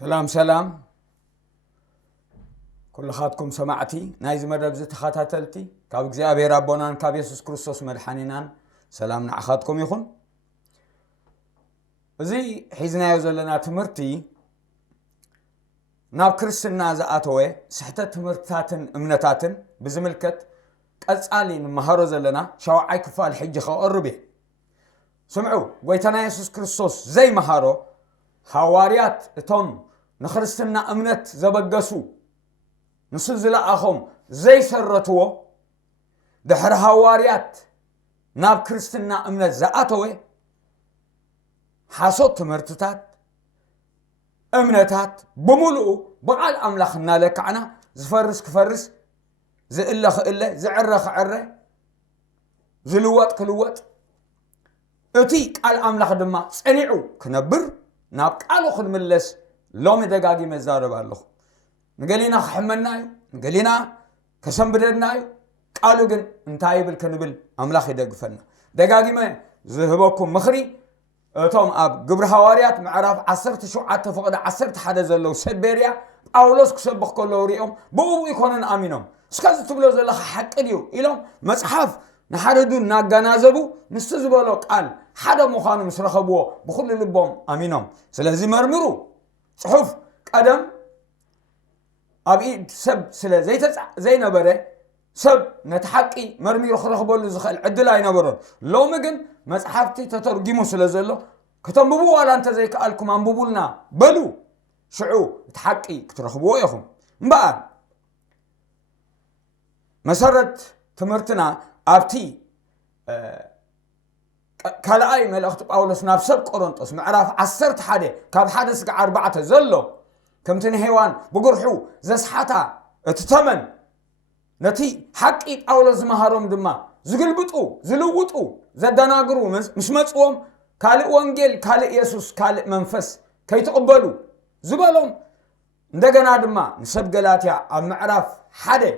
سلام سلام كل خاتكم سمعتي نايز مدب زي تخاتلتي كاب እግዚአብሔር አቦናን ካብ ኢየሱስ ክርስቶስ መድኃኒናን ሰላም ንዓኻትኩም ይኹን እዚ ሒዝናዮ ዘለና ትምህርቲ ናብ ክርስትና ዝኣተወ ስሕተት ትምህርታትን እምነታትን ብዝምልከት ቀጻሊ ንመሃሮ ዘለና ሻውዓይ ክፋል ሕጂ ከቀርብ ስምዑ ጎይታና ኢየሱስ ክርስቶስ ዘይ መሃሮ ሐዋርያት እቶም ንክርስትና እምነት ዘበገሱ ንሱ ዝለኣኹም ዘይሰረትዎ ድሕሪ ሐዋርያት ናብ ክርስትና እምነት ዝኣተወ ሓሶት ትምህርትታት እምነታት ብምሉኡ በቃል ኣምላኽ እናለክዕና ዝፈርስ ክፈርስ ዝእለ ክእለ ዝዕረ ክዕረ ዝልወጥ ክልወጥ እቲ ቃል ኣምላኽ ድማ ፀኒዑ ክነብር ናብ ቃሉ ክንምለስ ሎሚ ደጋጊመ ዛረብ ኣለኹ ንገሊና ክሕመናዩ ንገሊና ከሰንብደናዩ ቃሉ ግን እንታይ ይብል ክንብል ኣምላኽ ይደግፈና ደጋጊመ ዝህበኩም ምኽሪ እቶም ኣብ ግብረ ሐዋርያት ምዕራፍ 17 ፍቅዲ 11 ዘለው ሰቤርያ ጳውሎስ ክሰብኽ ከለው ሪኦም ብኡ ይኮነን ኣሚኖም እስካዚ ትብሎ ዘለኻ ሓቂ ድዩ ኢሎም መጽሓፍ ንሓደዱ እናገናዘቡ ንሱ ዝበሎ ቃል ሓደ ምዃኑ ምስ ረኸብዎ ብኩሉ ልቦም ኣሚኖም ስለዚ መርምሩ ጽሑፍ ቀደም ኣብ ኢድ ሰብ ስለ ዘይነበረ ሰብ ነቲ ሓቂ መርሚሩ ክረኽበሉ ዝኽእል ዕድል ኣይነበሮን ሎሚ ግን መጽሓፍቲ ተተርጊሙ ስለ ዘሎ ከተንብቡ ዋላ እንተ ዘይከኣልኩም አንብቡልና በሉ ሽዑ እቲ ሓቂ ክትረኽብዎ ኢኹም እምበኣር መሰረት ትምህርትና ኣብቲ ካልኣይ መልእኽቲ ጳውሎስ ናብ ሰብ ቆሮንጦስ ምዕራፍ 11 ካብ 1-4 ዘሎ ከምቲ ንሄዋን ብጉርሑ ዘስሓታ እቲ ተመን ነቲ ሓቂ ጳውሎስ ዝመሃሮም ድማ ዝግልብጡ ዝልውጡ ዘደናግሩ ምስ መጽዎም ካልእ ወንጌል ካልእ ኢየሱስ ካልእ መንፈስ ከይትቕበሉ ዝበሎም እንደገና ድማ ንሰብ ገላትያ ኣብ ምዕራፍ 1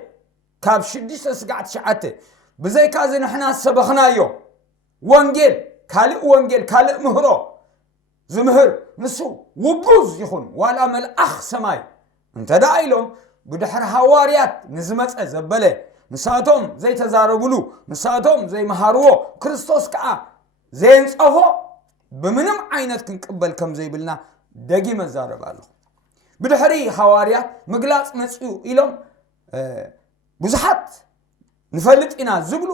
ካብ 6-9 ብዘይካዚ ንሕና ሰበኽናዮ ወንጌል ካልእ ምህሮ ዝምህር ንሱ ውጉዝ ይኹን ዋላ መልኣኽ ሰማይ እንተዳ ኢሎም ብድሕሪ ሐዋርያት ንዝመፀ ዘበለ ንሳቶም ዘይተዛረብሉ ንሳቶም ዘይመሃርዎ ክርስቶስ ከዓ ዘየንፀፎ ብምንም ዓይነት ክንቅበል ከም ዘይብልና ደጊመ ዛረብ ኣለኹ ብድሕሪ ሐዋርያት ምግላጽ መጽኡ ኢሎም ብዙሓት ንፈልጥ ኢና ዝብሉ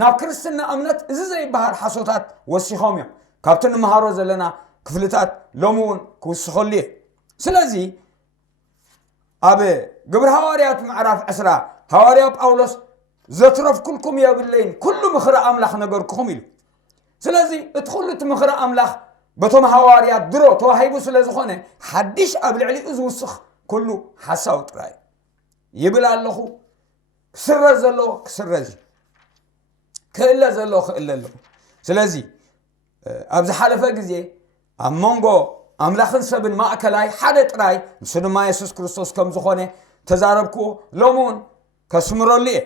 ናብ ክርስትና እምነት እዚ ዘይበሃል ሓሶታት ወሲኾም እዮም ካብቲ ንመሃሮ ዘለና ክፍልታት ሎሚ እውን ክውስኸሉ እየ ስለዚ ኣብ ግብረ ሐዋርያት ምዕራፍ 10 ሐዋርያ ጳውሎስ ዘትረፍኩልኩም የብለይን ኩሉ ምኽሪ ኣምላኽ ነገርኩኹም ኢሉ ስለዚ እቲ ኩሉ ምኽሪ ኣምላኽ በቶም ሐዋርያት ድሮ ተዋሂቡ ስለ ዝኾነ ሓድሽ ኣብ ልዕሊኡ ዝውስኽ ኩሉ ሓሳብ ጥራይ ይብል ኣለኹ ክስረዝ ዘሎ ክስረዝ ክእለ ዘሎ ክእለ ኣሎ ስለዚ ኣብ ዝሓለፈ ግዜ ኣብ መንጎ ኣምላኽን ሰብን ማእከላይ ሓደ ጥራይ ንሱ ድማ ኢየሱስ ክርስቶስ ከም ዝኾነ ተዛረብክዎ ሎሚ እውን ከስምረሉ እየ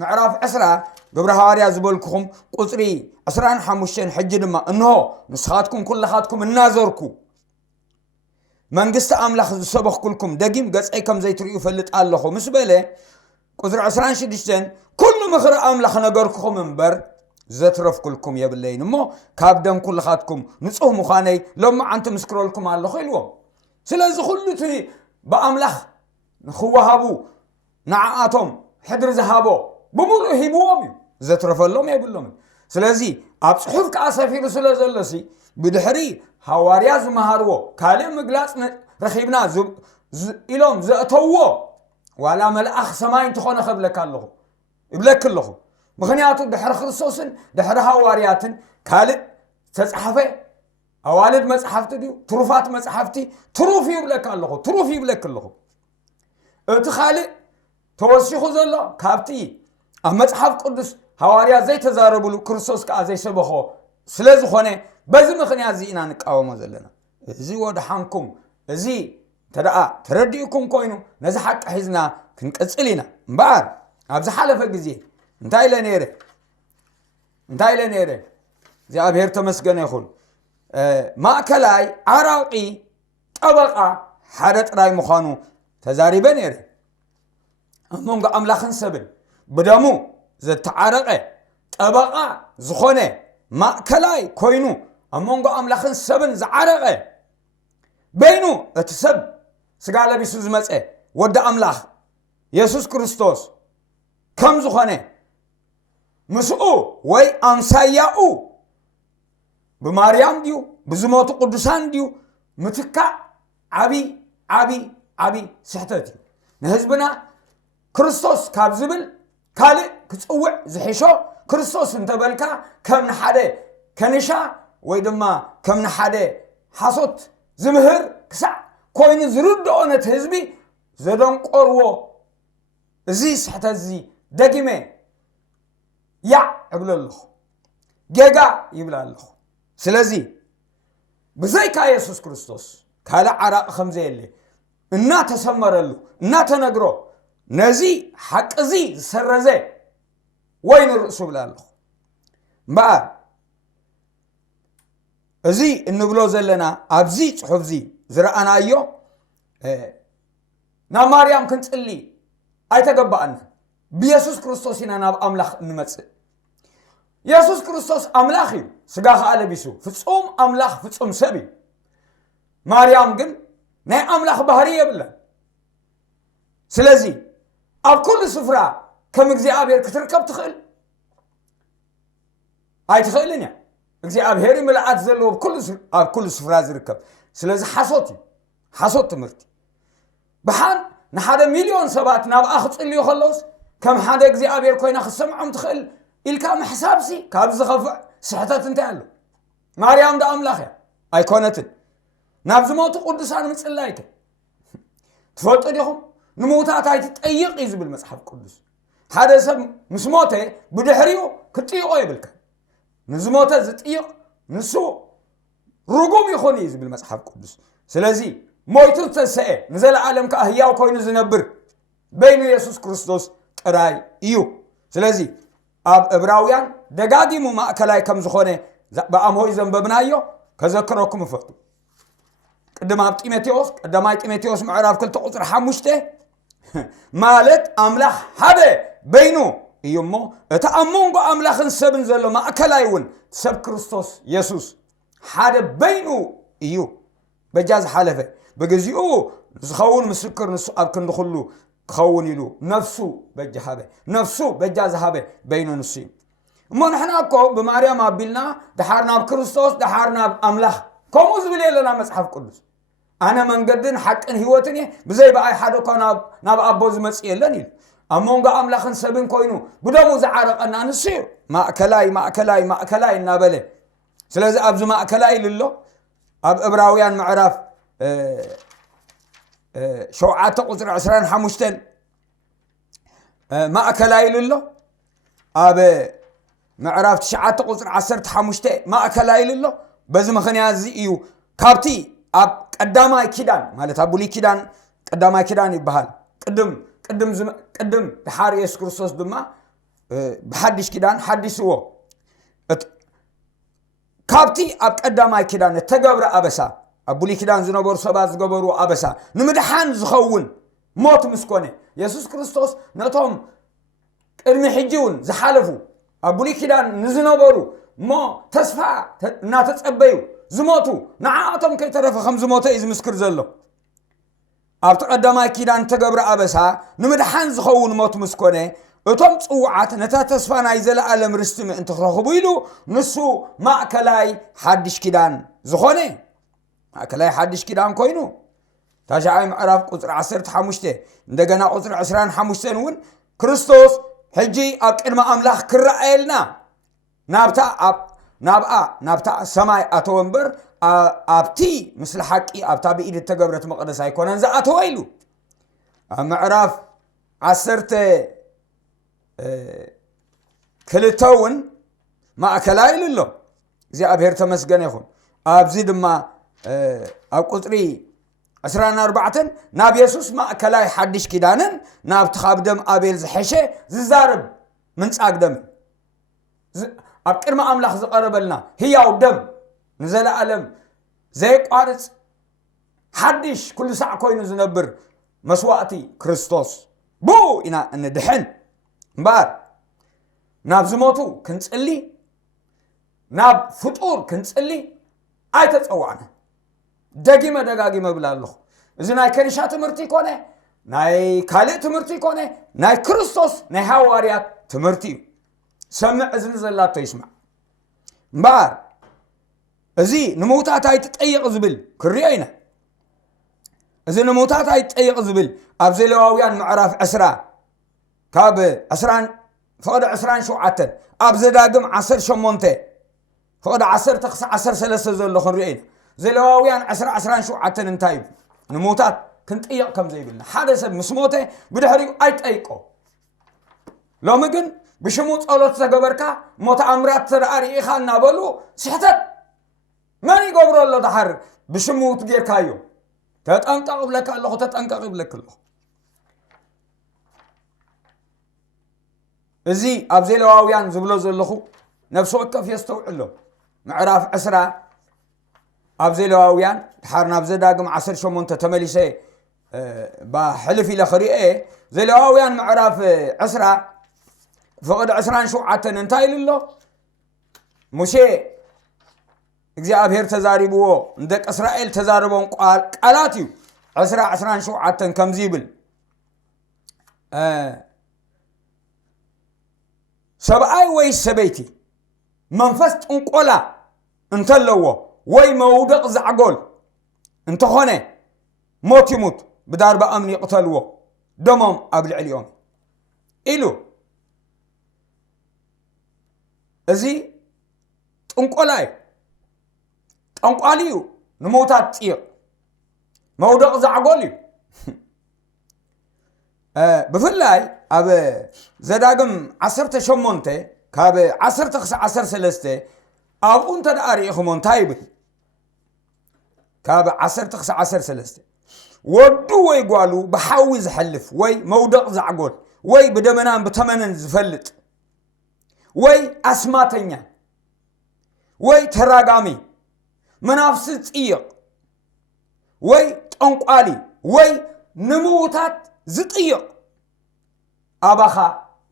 ምዕራፍ 10 ግብረ ሐዋርያት ዝበልኩኹም ቁፅሪ 15 ሕጂ ድማ እንሆ ንስኻትኩም ኩላኻትኩም እናዘርኩ መንግስቲ ኣምላኽ ዝሰበኽኩልኩም ደጊም ገጸይ ከም ዘይትርእዩ ፈልጥ ኣለኹ ምስ በለ ቁፅሪ 16 ኩሉ ምኽሪ ኣምላኽ ነገርኩኹም እምበር ዘትረፍኩልኩም የብለይን እሞ ካብ ደም ኩልኻትኩም ንጹህ ምዃነይ ሎማዓንቲ ምስክረልኩም ኣለኹ ኢልዎም ስለዚ ኩሉ እቲ ብኣምላኽ ንኽወሃቡ ንዓኣቶም ሕድሪ ዝሃቦ ብምሉእ ሂብዎም እዩ ዘትረፈሎም የብሎም ስለዚ ኣብ ጽሑፍ ከዓ ሰፊሩ ስለ ዘሎሲ ብድሕሪ ሐዋርያ ዝመሃርዎ ካልእ ምግላጽ ረኺብና ኢሎም ዘእተውዎ ዋላ መልኣኽ ሰማይ እንትኾነ ከብለካ ኣለኹ ይብለክ ኣለኹ ምክንያቱ ድሕሪ ክርስቶስን ድሕሪ ሐዋርያትን ካልእ ተጻሕፈ ኣዋልድ መጽሓፍቲ ድዩ ትሩፋት መጽሓፍቲ ትሩፍ ይብለክ ኣለኹ ትሩፍ ይብለክ ኣለኹ እቲ ካልእ ተወሲኹ ዘሎ ካብቲ ኣብ መጽሓፍ ቅዱስ ሐዋርያት ዘይተዛረብሉ ክርስቶስ ከዓ ዘይሰበኾ ስለ ዝኾነ በዚ ምኽንያት እዚ ኢና ንቃወሞ ዘለና እዚ ወድሓንኩም እዚ ተደኣ ተረዲእኩም ኮይኑ ነዚ ሓቂ ሒዝና ክንቅጽል ኢና እምበኣር ኣብ ዝሓለፈ ግዜ እንታይ ኢለ ነይረ እግዚአብሔር ተመስገነ ይኹን ማእከላይ ዓራቂ ጠበቃ حدا ጥራይ ምዃኑ ተዛሪበ ነይረ እሞንጎ ኣምላኽን ሰብን ብደሙ ዘተዓረቀ ጠበቃ ዝኾነ ማእከላይ ኮይኑ እሞንጎ ኣምላኽን ሰብን ዝዓረቀ በይኑ እቲ ሰብ ስጋ ለቢሱ ዝመፀ ወዲ ኣምላኽ ኢየሱስ ክርስቶስ ከም ዝኾነ ምስኡ ወይ ኣምሳያኡ بماريام ديو بزموت قدسان ديو متكا عبي سحتتي نهزبنا كريستوس كابزبل كالي كتصوع زحيشو كريستوس انتبلكا كم نحاده كنشا ويدما كم نحاده حصوت زمهر كسع كوين زرد اونت هزبي زدون قرو زي سحتت زي دقيمه يا ابل الله جيجا يبلا الله سلازي بزي كا يسوس كريستوس كالا عراق خمزي اللي إنا تسمر له إنا تنقرو نزي حق زي سرزي وين الرسول الله بقى زي النبلو زلنا أبزي صحف زي زرعنا أيو نا مريم كنت اللي أي تقبأنا بيسوس كريستوس إنا ناب أملاخ نمتس ኢየሱስ ክርስቶስ አምላኽ እዩ ስጋ ኻለቢሱ ፍጹም አምላኽ ፍጹም ሰብ እዩ ማርያም ግን ናይ አምላኽ ባህሪ የብላ ስለዚ ኣብ ኩሉ ስፍራ ከም እግዚአብሔር ክትርከብ ትኽእል ኣይትኽእልን እያ እግዚአብሔር ምልአት ዘለዎ ኣብ ኩሉ ስፍራ ዝርከብ ስለዚ ሓሶት ትምህርቲ ብሓን ንሓደ ሚልዮን ሰባት ናብኣ ክጽልዩ ከለውስ ከም ሓደ እግዚአብሔር ኮይና ክሰምዖም ትኽእል إلكا محسابسي كابز خفع سحتات انتهالو مريم دا أملاخ أي كونتن نابز موتو قدسان متسلايك تفوتو ديهم نموتات هاي تتأيق إذ بالمسحف قدس هذا سب مسموته بدحريو كتيقو يبلك نزموته زتأيق نسو رقوم يخوني إذ بالمسحف قدس سلازي مويتو تسأي نزل عالم كأهياو كوي نزنبر بين يسوس كريستوس راي إيو سلازي أب إبراويان دقادي مو مأكلاي كم زخونة بأمهوي زنببنايو كذكروكم فقط قدما بتيمتيوس قدما تيمتيوس معرف كل تقصر حمشته مالت أملاخ هذا بينو يمو تأمون بأملاخ سبن زلو مأكلايون سب كريستوس يسوس هذا بينو يو بجاز حلفه بجزيو زخون مسكر نسو أبكن دخلو خون يلو نفسه بجاز هذا بينو نسي ما نحن أكو بماريام أبيلنا دحارنا بكريستوس دحارنا بأملاخ كموز بلي لنا مسحف قدس أنا من قدن حق إن هوتني بزي بأي حدا كان ناب أبوز مسئل لنيل أمونغا أملاخ سبين كوينو بدمو زعارق أن نسير ما أكلاي نابله سلازي أبزو ما أكلاي لله أب إبراويان معرف شوعات قصر عسران حمشتن ما أكلاي لله أب معرف تشعات قصر عسرت حمشتن ما أكلاي لله بزم خنيازي إيو كابتي أب قداماي كيدان مالت أبولي كيدان قداماي كيدان يبهال قدم بحار يسوع كريستوس دما بحدش كيدان حدش هو كابتي أب قداماي كيدان تجبر أبسا أبولي كيدان زنبور سباز جبرو أبسا نمدحان زخون موت مسكونة يسوع كريستوس نتهم إرمي حجون زحلفو أبولي كيدان نزنبورو ما تسفع ناتتقبيو زموتو نعاتهم كي ترى خمس زموتة إذا مسكر زلو أبتقدماي كيدان تجبر أبسا نمدحان زخون موت مسكونة أتم تصوعات نتا تسفانا يزل ألم رستم انت خرخبيلو نسو مأكلاي حدش كيدان زخونة أكلاي حدش كيدان كوينو تاجعي معرف قصر عسرت حمشته ندقنا قصر عسران حمشته نون كريستوس حجي أكرم أملاخ كرائلنا نابتا سماي أتوانبر أبتي مثل حقي أبتا بإيد التقبرة مقدسة يكون أنزا أتويلو معرف عسرت كلتون ما أكلاي لله زي أبهر تمسجن يخون أبزيد ما أقطري عسران أربعة ناب يسوس ما أكلاي حدش كدانن ناب تخابدم أبيل زحشة ززارب من أقدم أبكر ما أملاخ زقرب لنا هي أو دم نزل ألم زي قارس حدش كل ساعة كوينو زنبر مسواتي كريستوس بو إنا إن دحن بار ناب زموتو كنتسألي ناب فطور كنتسألي أي تتصوعنا دقيمة دقاقيمة بلا الله إذا ناي كنيشة تمرتي كونه ناي كالي تمرتي كونه ناي كريستوس ناي هواريات تمرتي سمع إذن زلات تسمع بار إذي نموتات هاي تتأيق زبل كريينا إذا نموتات هاي تتأيق زبل أبزي لواويان معراف أسرا كاب أسران فقد أسران شو عتن أبزي داقم عصر شمونتي فقد عصر تخص عصر سلسة زل خريينا زي لواويان عسران شو عتن انتايب نموتات كنت ايق كم زي بلنا حدث مسموته بدحريو ايت ايقو لو مجن بشموت قولت تقبركا موت عمرات تراري ايخان نابلو سحتت من يقبر الله دحر بشموت غير كايو تتنقق بلك الله تتنقق بلك الله ازي ابزي لواويان زبلو زلخو نفسه وكف يستوعلو معراف عسرا أبزي لواويان حارنا بزي داقم عصر شمونته تمليسي بحلفي لخريئي زي لواويان معراف عسرا فقد عسران شو عتن انتاي لله مشي እግዚአብሔር ተዛሪብዎ እንደቅ እስራኤል ተዛርበውን ቃላትዩ عسران شو عتن كمزيبل سبعي وي سبيتي منفس انقولا انتلوه وي مودق زعقول انت خونه موت يموت بدار بأمن يقتلوه دمهم قبل اليوم إلو ازي تنقلاي تنقاليو نموتات تيق مودق زعقوليو بفلاي اب زداقم عصرت شمونته كاب عصرت خس عصر سلسته أبو أنت داري إخوان تايبل كاب عصر تخس عصر سلسته ودو ويقالوا بحاوز حلف وي مودق زعقول وي بدمنان بتمنن زفلت وي أسماتنيا وي تراقامي منافسة إيق وي تنقالي وي نموتات زطيق أباخا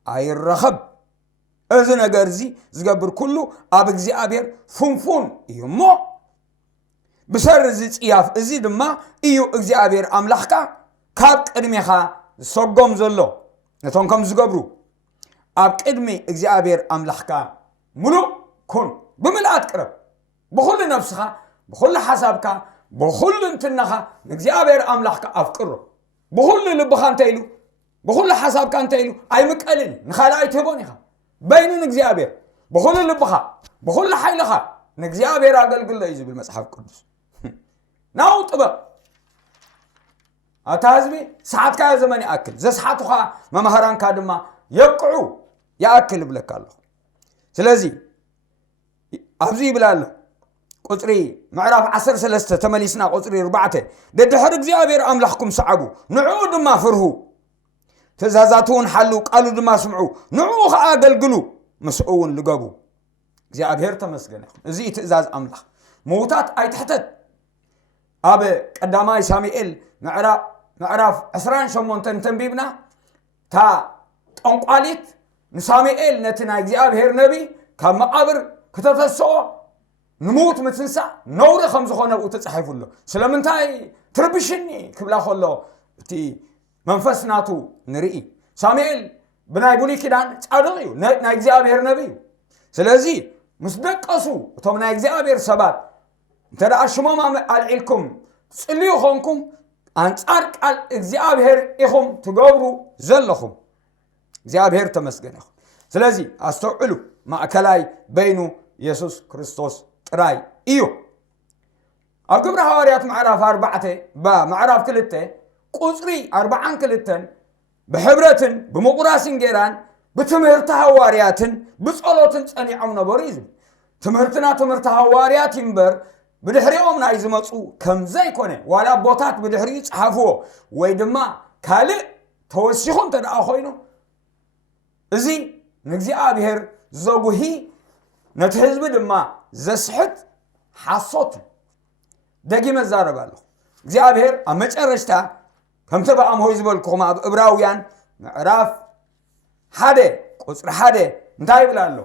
أي الرخب أذن أجرزي زقبر كله أبغزي أبير فنفون يمو بسر زيت إياف أزيد ما إيو أغزي أبير أملاحكا كاب قدميخا سوقهم زلو نتونكم زقبرو أب قدمي أغزي أبير أملاحكا ملو كون بملآت قرب بخل نفسها بخل حسابك بخل انتنخا أغزي أبير أملاحكا أفكرو بخل لبخان تايلو بخل حسابك انتايلو أي مكالين نخالا أي تبونيخا بين نجزيابير بخل اللبخا بخل حيلخا نجزيابير أقل يجي بالمصحف القدس ناو طبق أتازبي ساعات كا زماني أكل زي ساعاتها ما مهران كادما يبقعو يأكل بلك الله سلازي أبزي بلالله قطري معرف عصر سلسته تمليسنا قطري ربعته دد حرق زيابير أملحكم صعبو نعود ما فرهو تزازاتون حلو قالوا دما سمعوا نعوخ أقلقلوا مسؤون لقابو زيابير تمسكن زي تزاز أملح موتات أي تحتت أب قداماي ساميئيل معرف عسران شمون تنبيبنا تا تنقاليت نساميئيل نتنا زيابير نبي كما قبر كتتسوى نموت متنسى نوري خمس خونه وتتصحيفوا له سلامنتاي تربشني كبلا خلو تي منفسناتو نرئي ساميئيل بناي بولي كدان صادقيو ناي እግዚአብሔር ነብይ ስለዚህ مسدقسو توم ناي እግዚአብሔር ሰባት ترى اشمام العلكم صليو خونكم انصار قال እግዚአብሔር اخم تغبرو زلخم እግዚአብሔር ተመስገነ ስለዚህ አስተውሉ ማዕከላይ በይኑ ኢየሱስ ክርስቶስ ጥራይ እዩ ኣብ ግብረ ሐዋርያት ምዕራፍ 4 በምዕራፍ 2 قصري 40 كلتن بحبرتن بمقراسين جيران بتمهرت هوارياتن بصلوتن صنيعو نبريز تمهرت هواريات ينبر بدحريهم نايز مصو كم زي كونه ولا بوتات بدحري صحفو وي دما كالي توسيخون تدعا خوينو ازي نግዚአብሔር زغوهي نتحزب دما زسحت حصوت دقي مزاربالو እግዚአብሔር ኣብ መጨረሽታ ከምቲ በኣምሆ ዝበልኩኹም ኣብ ዕብራውያን ምዕራፍ 1 ቁፅሪ 1 እንታይ ይብል ኣሎ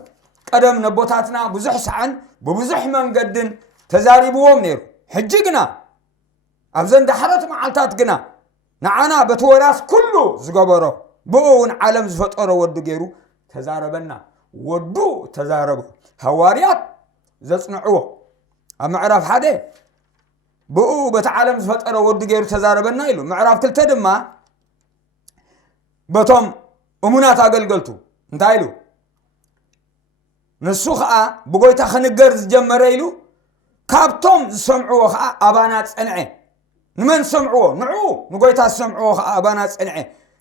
ቀደም ነቦታትና ብዙሕ ሰዓን ብብዙሕ መንገድን ተዛሪብዎም ነይሩ ሕጂ ግና ኣብ ዘንዳሕረት መዓልታት ግና ንዓና በቲ ወራስ ኩሉ ዝገበሮ ብኡውን ዓለም ዝፈጠሮ ወዱ ገይሩ ተዛረበና ወዱ ተዛረቡ ሐዋርያት ዘጽንዕዎ ኣብ ምዕራፍ 1 ብኡ በቲ ዓለም ዝፈጠሮ ወዱ ገይሩ ተዛረበና ኢሉ ምዕራፍ 2 ድማ በቶም እሙናት ኣገልገልቱ እንታይ ኢሉ ንሱ ከዓ ብጎይታ ክንገር ዝጀመረ ኢሉ ካብቶም ዝሰምዕዎ ከዓ ኣባና ጸንዐ ንመን ሰምዕዎ ንዑ ንጎይታ ሰምዕዎ ከዓ ኣባና ጸንዐ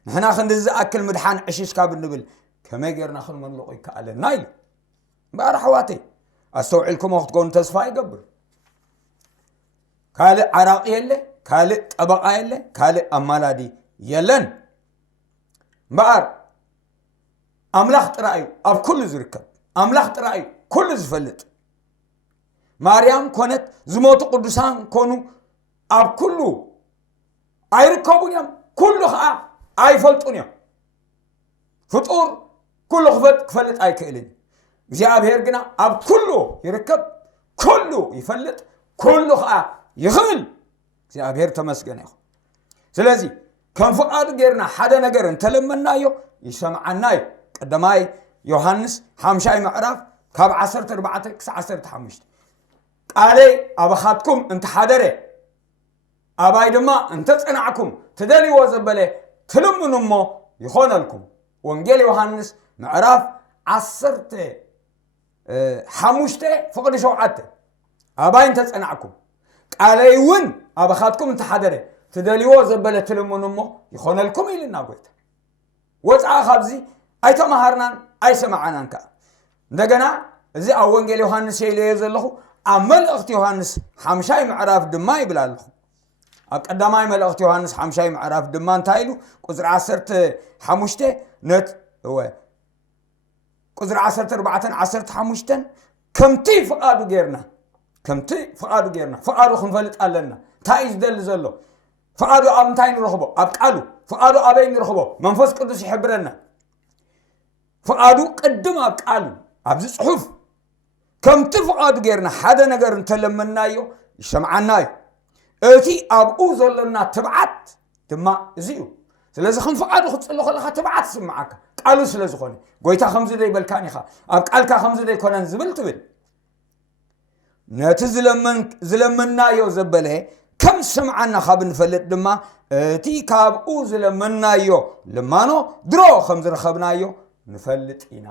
ንሕና ክንዲ ዝኣክል ምድሓን ዕሽሽካ ብንብል ከመይ ጌርና ክንመልቆ ይከኣለና ኢሉ እምበር ኣሕዋተይ ኣስተውዒልኩሞ ክትኮኑ ተስፋ ይገብር ካልእ ዓራቂ የለ ካልእ ጠበቃ የለ ካልእ ኣማላዲ የለን እምበር ኣምላኽ ጥራይ ኣብ ኩሉ ዝርከብ ኣምላኽ ጥራይ ኩሉ ዝፈልጥ ማርያም ኮነት ዝሞቱ ቅዱሳን ኮኑ ኣብ ኩሉ ኣይርከቡን እዮም ኩሉ ከዓ ኣይፈልጡን እዮም ፍጡር ኩሉ ክፈልጥ ኣይክእልን እግዚአብሔር ግና ኣብ ኩሉ ይርከብ ኩሉ ይፈልጥ ኩሉ ከዓ ይኽእል እግዚአብሔር ተመስገነ ይኹን ስለዚ ከም ፍቃዱ ጌርና ሓደ ነገር እንተለመናዮ ይሰምዓና እዩ ቀዳማይ ዮሐንስ 5 ምዕራፍ ካብ 14 ክሳብ 15 ቃለይ ኣባኻትኩም እንተሓደረ ኣባይ ድማ እንተጸናዕኩም ትደልይዎ ዘበለ ትልምኑ እሞ ይኾነልኩም ወንጌል ዮሐንስ ምዕራፍ 15 ፍቅዲ 7 ኣባይ እንተጸናዕኩም ቃለይ እውን ኣባኻትኩም እንተሓደረ ትደልይዎ ዘበለ ትልምኑ እሞ ይኾነልኩም ኢልና ጎይታ ወፃ ካብዚ ኣይተማሃርናን ኣይሰማዓናን ከዓ እንደገና እዚ ኣብ ወንጌል ዮሐንስ የለየ ዘለኹ ኣብ መልእኽቲ ዮሐንስ 5 ምዕራፍ ድማ ይብል ኣለኹ ኣብ ቀዳማይ መልእኽቲ ዮሐንስ 5 ምዕራፍ ድማ እንታይ ኢሉ ቁፅሪ 15 ነት ቁፅሪ 14 15 ከምቲ ፍቃዱ ጌርና ፍቃዱ ክንፈልጥ ኣለና እንታይ ዝደሊ ዘሎ ፍቃዱ ኣብ እንታይ ንረኽቦ ኣብ ቃሉ ፍቃዱ ኣበይ ንረኽቦ መንፈስ ቅዱስ ይሕብረና ፍቃዱ ቅድም ኣብ ቃሉ ኣብዚ ጽሑፍ ከምቲ ፍቃዱ ጌርና ሓደ ነገር እንተለመናዮ ይሰምዓናዮ እቲ ኣብኡ ዘለና ትብዓት ድማ እዚኡ ስለዚ ከም ፍቃዱ ክትጽሊ ከለኻ ትብዓት ስምዓካ ቃሉ ስለ ዝኾነ ጎይታ ከምዚ ደይበልካን ኢኻ ኣብ ቃልካ ከምዚ ደይኮነን ዝብል ትብል ነቲ ዝለመናዮ ዘበለ ከም ስምዓና ካብ ንፈልጥ ድማ እቲ ካብኡ ዝለመናዮ ልማኖ ድሮ ከም ዝረኸብናዮ ንፈልጥ ኢና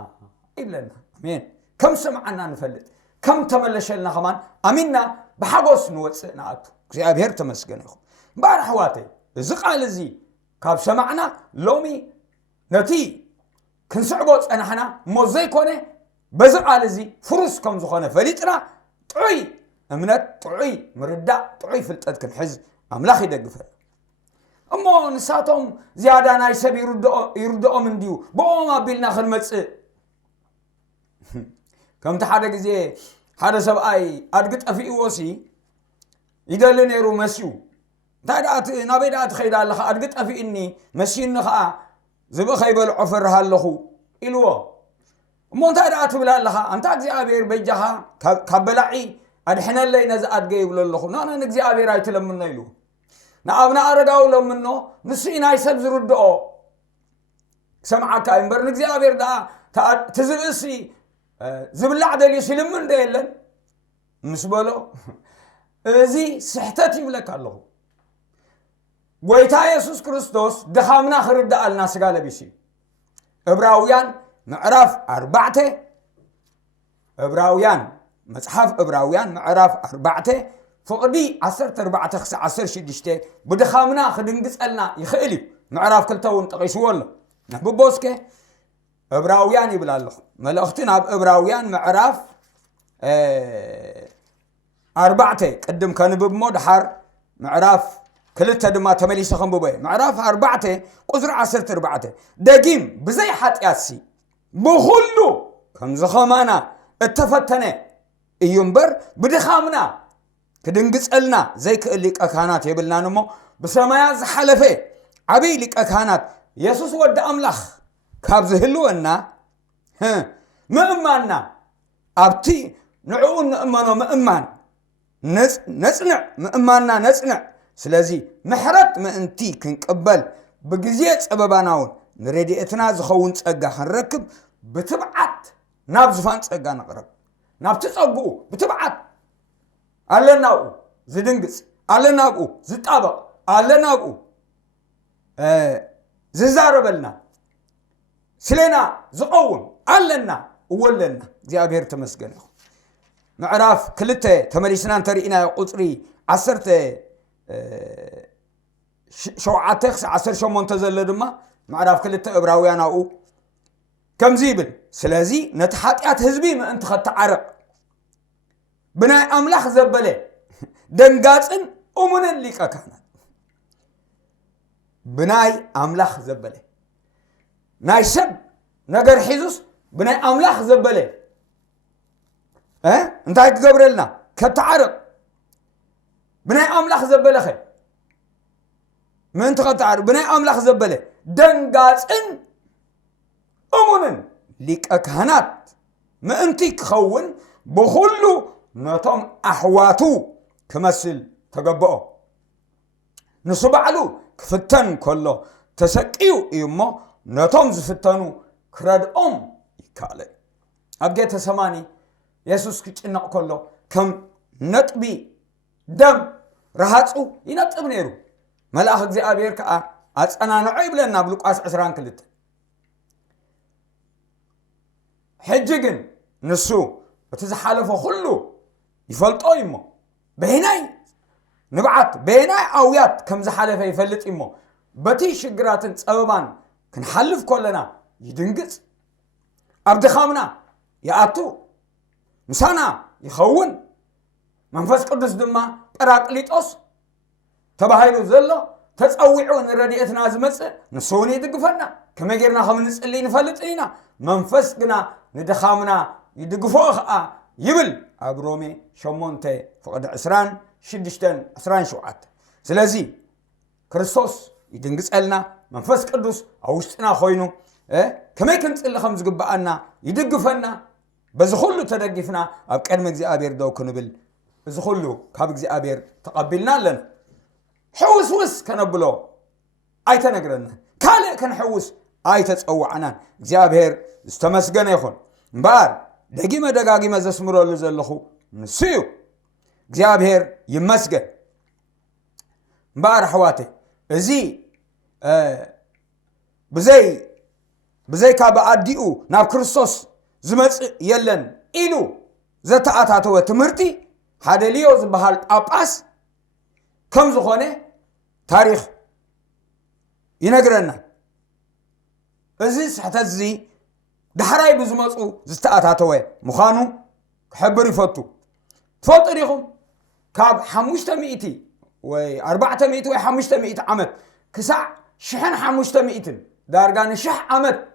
ይብለና አሜን ከም ስምዓና ንፈልጥ ከም ተመለሸልና ከማን አሚንና بحاجوس نوصلنا أتو እግዚአብሔር ተመስገነ ይሁን ባር አሕዋቴ እዚ ቃል እዚ ካብ ሰማዕና ሎሚ ነቲ ክንስዕቦ ጸናሕና ሞዘይ ኮነ በዚ ቃል እዚ ፍሩስ ከም ዝኾነ ፈሊጥና ጥዑይ እምነት ጥዑይ ምርዳእ ጥዑይ ፍልጠት ክንሕዝ ኣምላኽ ይደግፈና እሞ ንሳቶም ዝያዳ ናይ ሰብ ይርድኦም እንዲሁ ብኦም ኣቢልና ክንመጽእ ከምቲ ሓደ ግዜ ሓደ ሰብኣይ ኣድጊ ጠፊእዎሲ ይደሊ ነይሩ መሲኡ ታዳት ናበዳት ኸይዳ ኣለኻ ኣድጊ ጠፊእኒ መሲኒ ኸኣ ዝብኸ ይበልዖ ፈርሃ ኣለኹ ኢልዎ እሞ እንታይ ደኣ ትብል ኣለኻ አንታ እግዚአብሔር በጃኻ ካብ በላዒ ኣድሕነለይ ነዚ ኣድገ ይብሎ ኣለኹ ናና ንእግዚአብሔር ኣይትለምኖ ኢሉ ንኣብና ኣረጋው ለምኖ ንሱ ናይ ሰብ ዝርድኦ ሰምዓካ እምበር ንእግዚአብሔር ደኣ ትዝርእሲ ዝብላዕ ደልዩ ሲልምን ደ የለን ምስ በሎ እዚ ስሕተት ይብለካ ኣለኹ ጎይታ ኢየሱስ ክርስቶስ ድኻምና ክርዳእልና ስጋ ለቢሲ ዕብራውያን ምዕራፍ 4 ዕብራውያን መጽሐፍ ዕብራውያን ምዕራፍ 4 ፍቅዲ 14 ክሳብ 16 ብድኻምና ክድንግጸልና ይኽእል እዩ ምዕራፍ 2 እውን ጠቂስዎ ኣሎ ነብቦስከ ዕብራውያን ይብል ኣለኹ መልእኽቲ ናብ ዕብራውያን ምዕራፍ 4 ቅድም ከንብብ ሞ ድሓር ምዕራፍ 2 ድማ ተመሊሰ ከንብበ ምዕራፍ 4 ቁፅሪ 14 ደጊም ብዘይ ሓጢያትሲ ብኹሉ ከም ዝኸማና እተፈተነ እዩ እምበር ብድኻምና كدنقصلنا زي كليقة كانت يبلنا نمو بسمايا زحلفه عبي ليقة كانت يسوس ود أملاخ كابزهلونا مأماننا أبتي نعون نأمانو مأمان نصنع مأماننا نصنع سلازي محرت ما انتي كنقبل بجزية سبباناون نريد اتنا زخون تصقا خنركب بتبعت ناب زفان تصقا نقرب ناب تصقو بتبعت علناو زدنقص علناو زطابق علناو ززاربلنا سلينا زقوم علنا ولنا እግዚአብሔር ተመስገን معراف كلته تمريسنا ترينا قطري عصرت شوعاتخ عصر شو منتزل دما معراف كلته ابراويان او كم زيبل سلازي نتحقيات حزبي ما انت خط عرق بناي املاح زبله دنقاصن امن ليقا كان بناي املاح زبله ناي سب نجر حيزوس بناي املاح زبله انت هيك قبرلنا كتعرق بناي املاح زبله خي ما انت خطعر بناي املاح زبله دنقاصن امن ليقا كهنات ما انت خون بخلو نتم احواتو كمثل تقبؤ نصبعلو كفتن كله تسقيو ايمو نتم زفتنو كردኦም يكاله ابجت سماني يسوس كيچنق كله كم نطبي دم رحصو ينطب نيرو ملاخ እግዚአብሔር ከአ አጸናነዑ ይብለና ብሉቃስ 12 حجግን ንሱ በተዘሓለፈ ሁሉ ይፈልጦ ይሞ በህናይ ንብዓት በህናይ አውያት ከም ዘሓለፈ ይፈልጥ ይሞ በቲ ሽግራትን ጸበባን ክንሐልፍ ኮለና ይድንግጽ አብድኻምና ያአቱ ምሳና ይኸውን መንፈስ ቅዱስ ድማ ጰራቅሊጦስ ተባሂሉ ዘሎ ተጸዊዑ ንረድኤትና ዝመጽእ ንሱውን ይድግፈና ከመጌርና ከም ንጽልይ ንፈልጥ ኢና መንፈስ ግና ንድኻምና ይድግፎ ኸአ ይብል ኣብ ሮሜ 8:26-27 ስለዚ ክርስቶስ ይድንግጸልና መንፈስ ቅዱስ አውስጥና ኾይኑ ከመይ ክንጽሊ ከም ዝግባአና ይድግፈና በዚ ሁሉ ተደጊፍና ኣብ ቀድሚ እግዚአብሔር ደው ክንብል እዚ ሁሉ ካብ እግዚአብሔር ተቀቢልና ኣለና حوس كنبلو አይተነግረና ካለ ከንሐውስ አይተጸዋዕናን እግዚአብሔር ዝተመስገነ ይኹን እምበር ደጋጊመ ዘስምረሉ ዘለኹ ንስዩ እግዚአብሔር ይመስገን እምበር ኣሕዋተይ እዚ ብዘይ ካብ ኣዲኡ ናብ ክርስቶስ ዝመጽእ የለን ኢሉ ዘተኣታተወ ትምህርቲ ሓደ ልዮ ዝበሃል ጳጳስ كم زخونه تاريخ ينقرنا ازيس حتى زي دحراي بزمصو زتاتاتوي مخانو حبر يفوتو تفطريهم كاب 500 وي 400 وي 500 عمت كسع شحن 500 دارغان شح عمت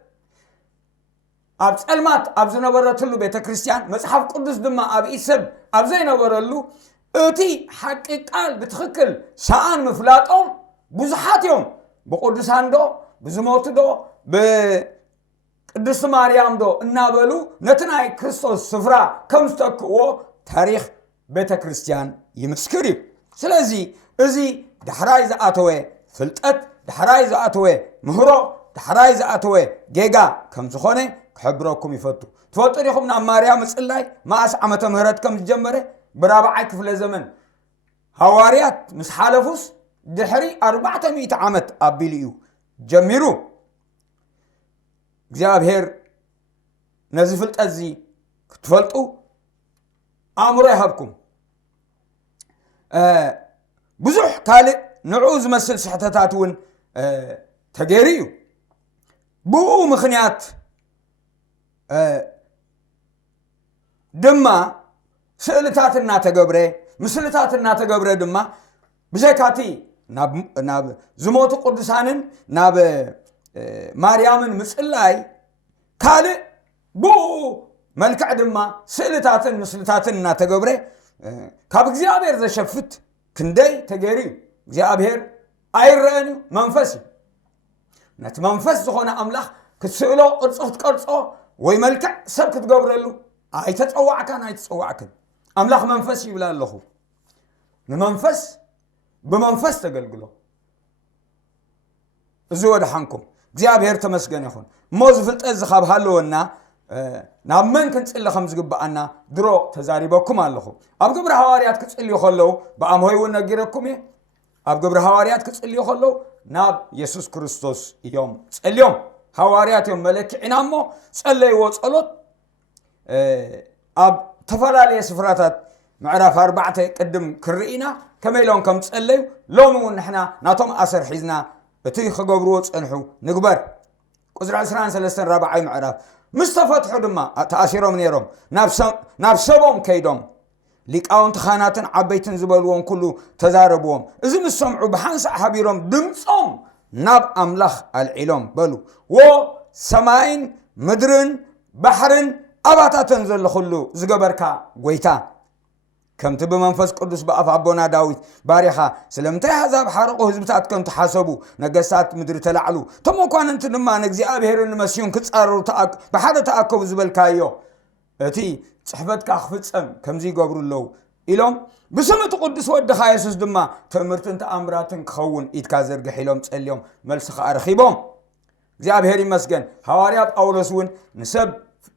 اب صلمات اب زنبرتلو بيت كريستيان مصحف قدس دما اب يسب اب زينبرلو اتي حق قال بتخكل سان مفلاطهم بزحات يوم بقدسان دو بزموت دو بقدس مريم دو انابلو نتناي كريستوس سفرا كمستكو تاريخ بيت كريستيان يمسكري سلازي ازي دحراي زاتوي فلطت دحراي زاتوي مهرو دحراي زاتوي جيجا كم زخونه كحبركم يفتو تفطريكم نا مريم صلاي ماس عمته مهرت كم جمره برابعي كفل زمن هواريات مس حالفوس دحري 400 عمت ابيليو جميرو እግዚአብሔር ነዚህ ፍልጠዚ ክትፈልጡ አእምሮ ይሃብኩም ብዙሕ ካልእ ንዑ ዝመስል ስሕተታትን ተገይሩ ብኡ ምኽንያት ድማ ስእልታትና ተገብረ ምስልታትና ተገብረ ድማ ብዘካቲ ናብ ዝሞቱ ቅዱሳንን ናብ ማርያምን ምጽላይ ካልእ ብኡ መልክዕ ድማ ስእልታትን ምስልታትን ተገብረ ካብ እግዚአብሔር ዘሸፍት ክንደይ ተገይሩ እግዚአብሔር አይረአን መንፈስ ነቲ መንፈስ ዝኾነ አምላኽ ክትስእሎ ቅርጾ ክትቀርጾ ወይ መልክዕ ሰብ ክትገብረሉ አይተጸዋዕካን አይተጸዋዕክን አምላኽ መንፈስ ይብላ ኣለኹ ንመንፈስ በመንፈስ ተገልግሎ እዚ ወድሓንኩም እግዚአብሔር ተመስገን ይኹን ሞዝ ፍልጠት ዝኻብ ሃለወና ናብ መን ክንጽሊ ከም ዝግባአና ድሮ ተዛሪበኩም ኣለኹ ኣብ ግብረ ሐዋርያት ክጽልዩ ከለው በአምሆይ እውን ነጊረኩም ኣብ ግብረ ሐዋርያት ክጽልዩ ከለው ናብ ኢየሱስ ክርስቶስ እዮም ጸልዮም ሐዋርያት እዮም መለክዕና እሞ ጸለይዎ ጸሎት ኣብ ተፈላለየ ስፍራታት ምዕራፍ 4 ቅድም ክርኢና ከመይሎም ከም ጸለዩ ሎሚ እውን ንሕና ናቶም ኣሰር ሒዝና እቲ ክገብርዎ ጸንሑ ንግበር ቁዝራ 23 4 ምዕራፍ مستفتح دما تأثيرهم نيرهم نفسهم كيدهم ሊቃውንት ካህናትን ዓበይትን ዝበልዎም ኩሉ ተዛረብዎም እዚ ምስምዑ በሓንሳ ሓቢሮም ድምጾም ናብ አምላኽ አልዒሎም በሉ ወ ሰማይን ምድርን ባሕርን አባታትን ዘሎ ኩሉ ዝገበርካ ጎይታ ከምቲ በመንፈስ ቅዱስ በአፍ አቦና ዳዊት ባሪኻ ስለምንታይ አሕዛብ ሓረቁ ህዝብታት ከም ተሓሰቡ ነገስታት ምድሪ ተላዕሉ ተመኳንንት ድማ ንእግዚአብሔርን መስዩን ክጻረሩ በሓደ ተኣከቡ ዝበልካዮ እቲ ጽሕፈትካ ክፍጸም ከምዚ ይገብሩለው ኢሎም ብስምቱ ቅዱስ ወድኻ ኢየሱስ ድማ ትምህርትን ተአምራትን ክኸውን ኢትካ ዘርግሕ ኢሎም ጸልዮም መልስ ከአርኺቦም እግዚአብሔር ይመስገን ሐዋርያ ጳውሎስ እውን ንሰብ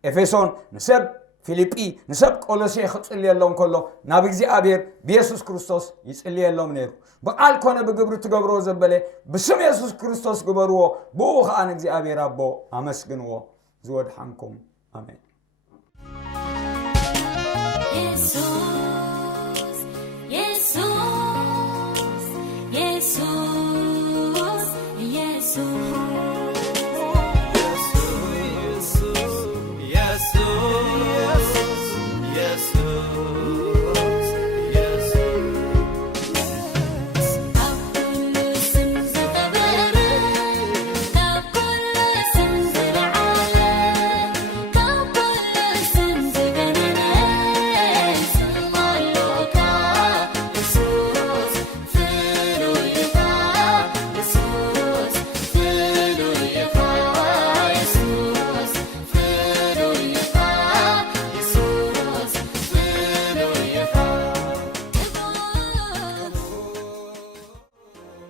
ኤፌሶን ንሰብ ፊልጵ ንሰብ ቆሎሴ ክጽልየሎም ከሎ ናብ እግዚአብሔር በኢየሱስ ክርስቶስ ይጽልየሎም ነይሩ በቃል ኮነ በግብር ትገብሮ ዘበለ በስም ኢየሱስ ክርስቶስ ግበርዎ ብኡ ኻን እግዚአብሔር አቦ አመስግንዎ ዝወድሓንኩም አሜን